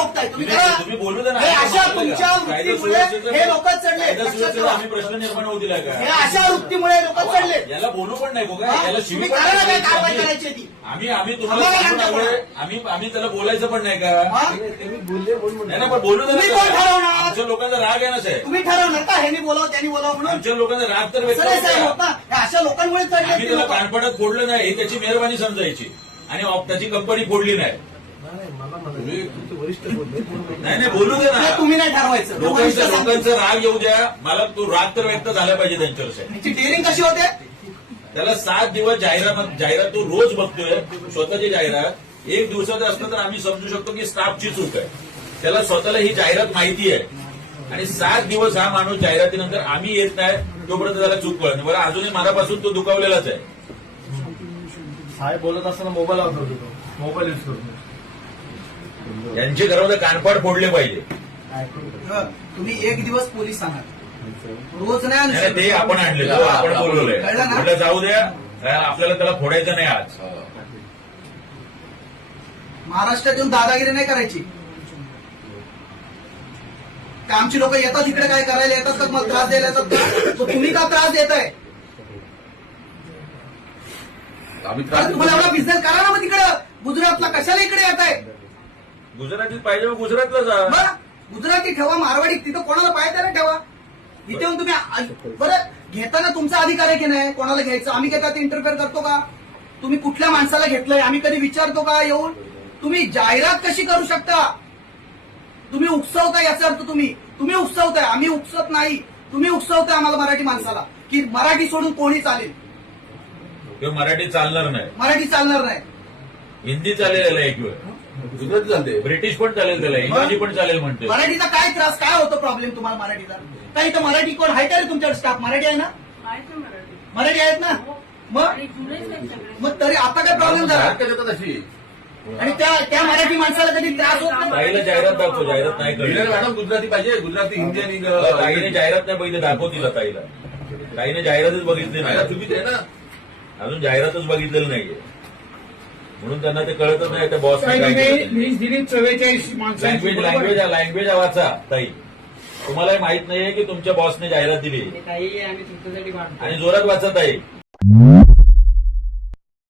रोखताय तुम्ही करा. तुम्ही बोलू दे ना. हे अशा तुमच्या वृत्तीमुळे हे लोक चढले. आम्ही प्रश्न निर्माण होऊ दिला का? हे अशा वृत्तीमुळे लोक चढले. याला बोलू पण नाही बघा, याला शिवी तुम्ही पण करा ना काय कारवाई नाही. करायची ती. आम्ही तुम्हाला सांगून आलोय, आम्ही त्याला बोलायचं पण नाही का? नाही ना, पण बोलू दे तुम्ही ना. कोण ठरवणार? आमच्या लोकांचा राग आहे ना साहेब. तुम्ही ठरवणार का ह्यांनी बोलावं त्यांनी बोलावं म्हणून? आमच्या लोकांचा राग तर व्यक्त सर साहेब होता. होत ना, हे अशा लोकांमुळे आम्ही चढले त्याला लोक. कानपडात फोडलं नाही, ही त्याची मेहरबानी समजायची आणि त्याची कंपनी फोडली नाही. नाही नाही, बोलू दे ना. तुम्ही नाही ठरवायचं. लोकांचा राग येऊ द्या. मला तो राग तर व्यक्त झाला पाहिजे त्यांच्यावर साहेब. ह्याची डेअरिंग कशी होते? त्याला 7 दिवस जाहिरात तो रोज बघतोय, स्वतःची जाहिरात. 1 दिवसाचं असलं तर आम्ही समजू शकतो की स्टाफची चूक आहे. त्याला स्वतःला ही जाहिरात माहिती आहे आणि 7 दिवस हा माणूस जाहिरातीनंतर आम्ही येत नाही तोपर्यंत त्याला चूक कळत नाही. बरं, अजूनही मनापासून तो दुखावलेलाच आहे. साहेब बोलत असताना मोबाईल वापरतो तो, मोबाईल यूज करतो. यांचे घरामध्ये कानपाड फोडले पाहिजे. तुम्ही 1 दिवस पोलीस सांगा, रोज नाही आणू नाही, शकत. ते आपण आणलेलं, आपण बोलवलंय. कळलं ना? म्हटलं जाऊ द्या, आपल्याला त्याला फोडायचं नाही आज. महाराष्ट्रात येऊन दादागिरी नाही करायची. का आमची लोक येतात इकडे काय करायला येतात का मग त्रास द्यायला येतात का? तो तुम्ही का त्रास देताय? तुम्हाला एवढा बिझनेस करा ना मग तिकडं गुजरातला, कशाला इकडे येत आहे? गुजरातीत पाहिजे मग गुजरातला जा. बरं गुजराती ठेवा, मारवाडी तिथं कोणाला पाहिजे ना ठेवा. इथे येऊन तुम्ही बरं घेताना तुमचा अधिकार आहे की नाही कोणाला घ्यायचं? आम्ही काय त्यात इंटरफेअर करतो का? तुम्ही कुठल्या माणसाला घेतलंय आम्ही कधी विचारतो का येऊन? तुम्ही जाहिरात कशी करू शकता? तुम्ही उकसवताय याचा अर्थ तुम्ही उकसवताय. आम्ही उकसत नाही, तुम्ही उकसवताय आम्हाला मराठी माणसाला की मराठी सोडून कोणी चालेल. किंवा मराठी चालणार नाही, मराठी चालणार नाही, हिंदी चालेल याला एक वेळ, गुजराती चालते, ब्रिटिश पण चालेल त्याला, इंग्रजी पण चालेल म्हणते. मराठीचा काय त्रास, काय होतो प्रॉब्लेम तुम्हाला मराठीचा? काही तर मराठी कोण आहे का रे तुमच्याकडे? स्टाफ मराठी आहे ना? मराठी आहेत ना? मग तरी आता काय प्रॉब्लेम झाला? अशी आणि त्या मराठी माणसाला कधी त्रास होत नाही? ताईला जाहिरात दाखव, जाहिरात नाही कळली. मॅडम गुजराती पाहिजे, गुजराती हिंदी आणि ताईने जाहिरात नाही बघितली, दाखव तिला ताईला. ताईने जाहिरातच बघितली नाही, चुकीच आहे ना. अजून जाहिरातच बघितलेलं नाहीये म्हणून त्यांना ते कळतच नाही. त्या बॉस लीज दिली 44 माणसांची. लँग्वेज वाचा ताई. तुम्हाला माहित नाहीये की तुमच्या बॉसने जाहिरात दिली काही आम्ही तुमच्यासाठी आणि जोरात वाचत आहे.